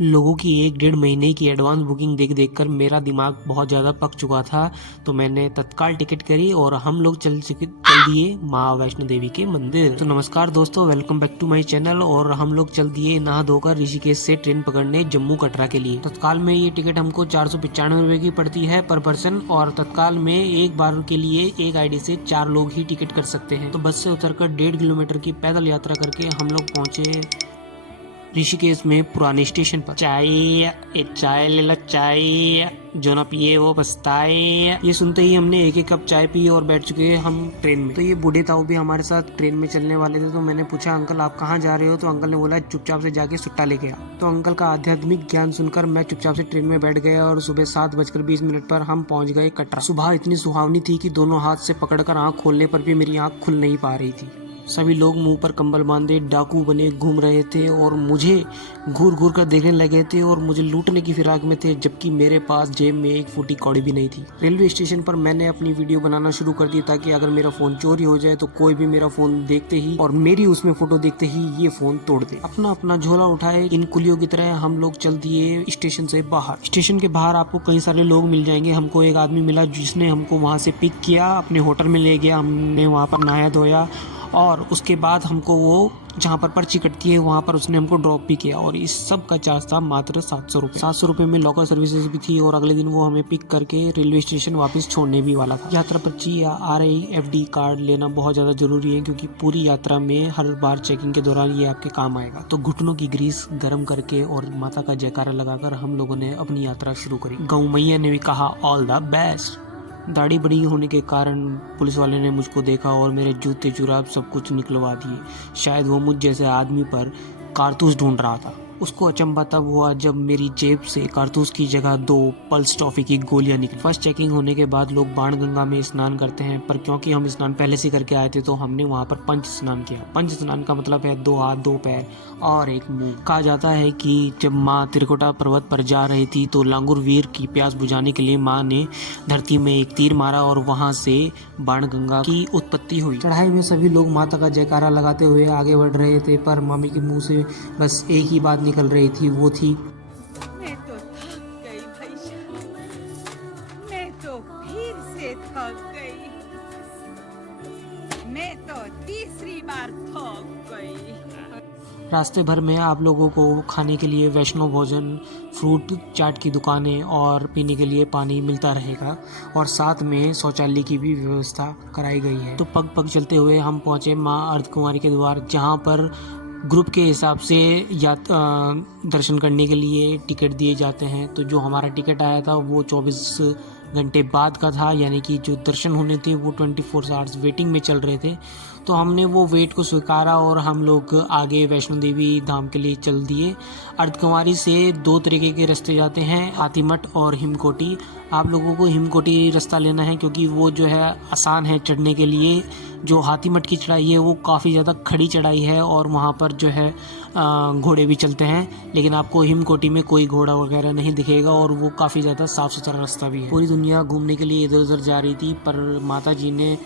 लोगों की 1 डेढ़ महीने की एडवांस बुकिंग देख देख कर मेरा दिमाग बहुत ज़्यादा पक चुका था। तो मैंने तत्काल टिकट करी और हम लोग चल दिए माँ वैष्णो देवी के मंदिर। तो नमस्कार दोस्तों, welcome back to my channel. और हम लोग चल दिए नहा धोकर ऋषिकेश से ट्रेन पकड़ने जम्मू कटरा के लिए। तत्काल में ये टिकट हमको 495 रुपए की पड़ती है पर पर्सन। और तत्काल में एक बार के लिए एक आईडी से 4 लोग ही टिकट कर सकते हैं। तो बस से उतरकर 1.5 किलोमीटर की पैदल यात्रा करके हम लोग पहुंचे ऋषिकेश में पुराने स्टेशन पर। चाय ले ला, चाय जो ना पिए वो पछताए। ये सुनते ही हमने एक एक कप चाय पी और बैठ चुके हम ट्रेन में। तो ये बूढ़े ताऊ भी हमारे साथ ट्रेन में चलने वाले थे। तो मैंने पूछा, अंकल आप कहाँ जा रहे हो? तो अंकल ने बोला चुपचाप से जाके सुट्टा लेके आ। तो अंकल का आध्यात्मिक ज्ञान सुनकर मैं चुपचाप से ट्रेन में बैठ गया और सुबह 7:20 पर हम पहुंच गए कटरा। सुबह इतनी सुहावनी थी कि दोनों हाथ से पकड़कर आँख खोलने पर भी मेरी आँख खुल नहीं पा रही थी। सभी लोग मुंह पर कंबल बांधे डाकू बने घूम रहे थे और मुझे घूर घूर कर देखने लगे थे और मुझे लूटने की फिराक में थे, जबकि मेरे पास जेब में एक फूटी कौड़ी भी नहीं थी। रेलवे स्टेशन पर मैंने अपनी वीडियो बनाना शुरू कर दी ताकि अगर मेरा फोन चोरी हो जाए तो कोई भी मेरा फोन देखते ही और मेरी उसमें फोटो देखते ही ये फोन तोड़ दे। अपना अपना झोला उठाए इन कुलियों की तरह हम लोग चल दिए स्टेशन से बाहर। स्टेशन के बाहर आपको कई सारे लोग मिल जाएंगे। हमको एक आदमी मिला जिसने हमको वहाँ से पिक किया, अपने होटल में ले गया। हमने वहाँ पर नहाया धोया और उसके बाद हमको वो जहाँ पर पर्ची कटती है वहाँ पर उसने हमको ड्रॉप भी किया। और इस सब का चार्ज था मात्र 700 रुपये। 700 रुपये में लॉकर सर्विसेज भी थी और अगले दिन वो हमें पिक करके रेलवे स्टेशन वापस छोड़ने भी वाला था। यात्रा पर्ची या RIFD कार्ड लेना बहुत ज़्यादा जरूरी है क्योंकि पूरी यात्रा में हर बार चेकिंग के दौरान ये आपके काम आएगा। तो घुटनों की ग्रीस गर्म करके और माता का जयकारा लगाकर हम लोगों ने अपनी यात्रा शुरू करी। गौ मैया ने भी कहा ऑल द बेस्ट। दाढ़ी बड़ी होने के कारण पुलिस वाले ने मुझको देखा और मेरे जूते जुराब सब कुछ निकलवा दिए। शायद वो मुझ जैसे आदमी पर कारतूस ढूंढ रहा था। उसको अचंभा तब हुआ जब मेरी जेब से कारतूस की जगह 2 पल्स टॉफी की गोलियां निकली। फर्स्ट चेकिंग होने के बाद लोग बाणगंगा में स्नान करते हैं, पर क्योंकि हम स्नान पहले से करके आए थे तो हमने वहां पर पंच स्नान किया। पंच स्नान का मतलब है 2 हाथ 2 पैर और 1 मुंह। कहा जाता है कि जब माँ त्रिकुटा पर्वत पर जा रही थी तो लांगुर वीर की प्यास बुझाने के लिए माँ ने धरती में एक तीर मारा और वहां से बाणगंगा की उत्पत्ति हुई। चढ़ाई में सभी लोग माता का जयकारा लगाते हुए आगे बढ़ रहे थे, पर मामी के मुंह से बस एक ही बात निकल रही थी, वो थी मैं तो थक गई भैया, मैं तो फिर से थक गई, मैं तो तीसरी बार थक गई। रास्ते भर में आप लोगों को खाने के लिए वैष्णो भोजन, फ्रूट चाट की दुकानें और पीने के लिए पानी मिलता रहेगा और साथ में शौचालय की भी व्यवस्था कराई गई है। तो पग पग चलते हुए हम पहुंचे माँ अर्धकुमारी के द्वार, जहां पर ग्रुप के हिसाब से दर्शन करने के लिए टिकट दिए जाते हैं। तो जो हमारा टिकट आया था वो 24 घंटे बाद का था, यानी कि जो दर्शन होने थे वो 24 आवर्स वेटिंग में चल रहे थे। तो हमने वो वेट को स्वीकारा और हम लोग आगे वैष्णो देवी धाम के लिए चल दिए। अर्धकुमारी से 2 तरीके के रास्ते जाते हैं, हाथीमठ और हिमकोटी। आप लोगों को हिमकोटी रास्ता लेना है क्योंकि वो जो है आसान है चढ़ने के लिए। जो हाथीमठ की चढ़ाई है वो काफ़ी ज़्यादा खड़ी चढ़ाई है और वहाँ पर जो है घोड़े भी चलते हैं, लेकिन आपको हिमकोटी में कोई घोड़ा वगैरह नहीं दिखेगा और वो काफ़ी ज़्यादा साफ़ सुथरा रास्ता भी है। पूरी दुनिया घूमने के लिए इधर उधर जा रही थी, पर माता जी ने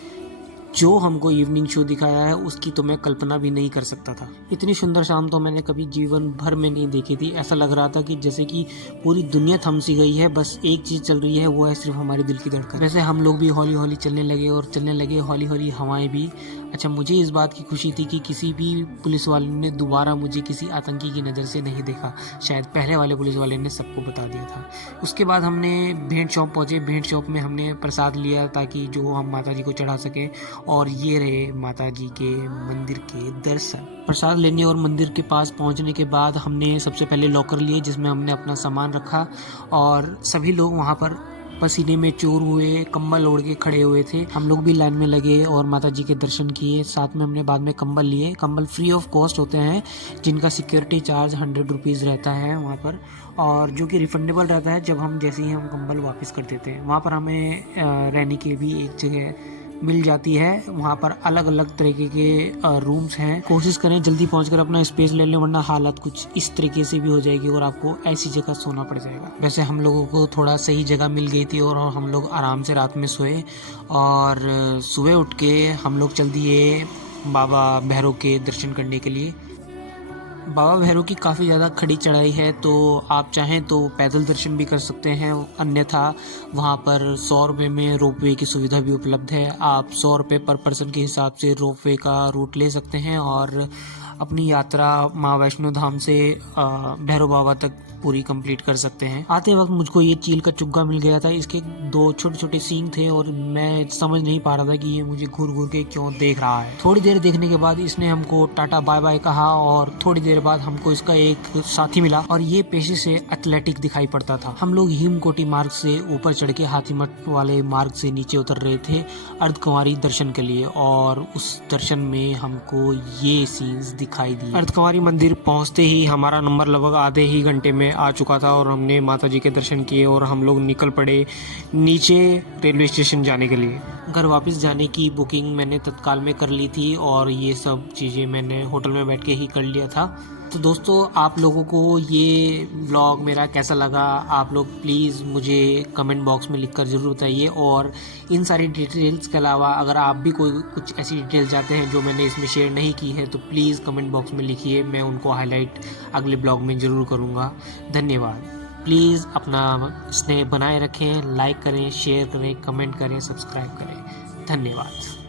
जो हमको इवनिंग शो दिखाया है उसकी तो मैं कल्पना भी नहीं कर सकता था। इतनी सुंदर शाम तो मैंने कभी जीवन भर में नहीं देखी थी। ऐसा लग रहा था कि जैसे कि पूरी दुनिया थम सी गई है, बस एक चीज़ चल रही है, वो है सिर्फ हमारे दिल की धड़कन। वैसे हम लोग भी हौली हौली चलने लगे और चलने लगे हौली हौली हवाएं भी। अच्छा, मुझे इस बात की खुशी थी कि किसी भी पुलिस वाले ने दोबारा मुझे किसी आतंकी की नज़र से नहीं देखा। शायद पहले वाले पुलिस वाले ने सबको बता दिया था। उसके बाद हमने भेंट शॉप पहुँचे। भेंट शॉप में हमने प्रसाद लिया ताकि जो हम माता जी को चढ़ा सकें, और ये रहे माता जी के मंदिर के दर्शन। प्रसाद लेने और मंदिर के पास पहुंचने के बाद हमने सबसे पहले लॉकर लिए जिसमें हमने अपना सामान रखा और सभी लोग वहां पर पसीने में चूर हुए, कंबल ओढ़ के खड़े हुए थे। हम लोग भी लाइन में लगे और माता जी के दर्शन किए। साथ में हमने बाद में कंबल लिए। कंबल फ्री ऑफ कॉस्ट होते हैं, जिनका सिक्योरिटी चार्ज 100 रुपीज़ रहता है वहाँ पर, और जो कि रिफंडेबल रहता है जब हम जैसे ही हम कंबल वापस कर देते हैं। वहाँ पर हमें रहने की भी एक जगह मिल जाती है। वहाँ पर अलग अलग तरीके के रूम्स हैं। कोशिश करें जल्दी पहुंचकर अपना स्पेस ले लें, वरना हालत कुछ इस तरीके से भी हो जाएगी और आपको ऐसी जगह सोना पड़ जाएगा। वैसे हम लोगों को थोड़ा सही जगह मिल गई थी और हम लोग आराम से रात में सोए और सुबह उठ के हम लोग चल दिए बाबा भैरव के दर्शन करने के लिए। बाबा भैरव की काफ़ी ज़्यादा खड़ी चढ़ाई है, तो आप चाहें तो पैदल दर्शन भी कर सकते हैं, अन्यथा वहाँ पर 100 रुपये में रोपवे की सुविधा भी उपलब्ध है। आप 100 रुपये पर पर्सन के हिसाब से रोपवे का रूट ले सकते हैं और अपनी यात्रा माँ वैष्णो धाम से भैरव बाबा तक पूरी कंप्लीट कर सकते हैं। आते वक्त मुझको ये चील का चुग्गा मिल गया था। इसके 2 छोटे छोटे सींग थे और मैं समझ नहीं पा रहा था कि ये मुझे घूर घूर के क्यों देख रहा है। थोड़ी देर देखने के बाद इसने हमको टाटा बाय बाय कहा और थोड़ी देर बाद हमको इसका एक साथी मिला और ये पेशे से एथलेटिक दिखाई पड़ता था। हम लोग हिमकोटी मार्ग से ऊपर चढ़ के हाथीमठ वाले मार्ग से नीचे उतर रहे थे अर्धकुंवारी दर्शन के लिए, और उस दर्शन में हमको ये सीन्स दिखाई दिए। अर्धकुंवारी मंदिर पहुंचते ही हमारा नंबर लगभग आधे ही घंटे में आ चुका था और हमने माता जी के दर्शन किए और हम लोग निकल पड़े नीचे रेलवे स्टेशन जाने के लिए। घर वापस जाने की बुकिंग मैंने तत्काल में कर ली थी और ये सब चीज़ें मैंने होटल में बैठ के ही कर लिया था। तो दोस्तों, आप लोगों को ये व्लॉग मेरा कैसा लगा, आप लोग प्लीज़ मुझे कमेंट बॉक्स में लिखकर ज़रूर बताइए। और इन सारी डिटेल्स के अलावा अगर आप भी कोई कुछ ऐसी डिटेल्स चाहते हैं जो मैंने इसमें शेयर नहीं की है तो प्लीज़ कमेंट बॉक्स में लिखिए, मैं उनको हाईलाइट अगले ब्लॉग में ज़रूर करूँगा। धन्यवाद। प्लीज़ अपना स्नेह बनाए रखें, लाइक करें, शेयर करें, कमेंट करें, सब्सक्राइब करें। धन्यवाद।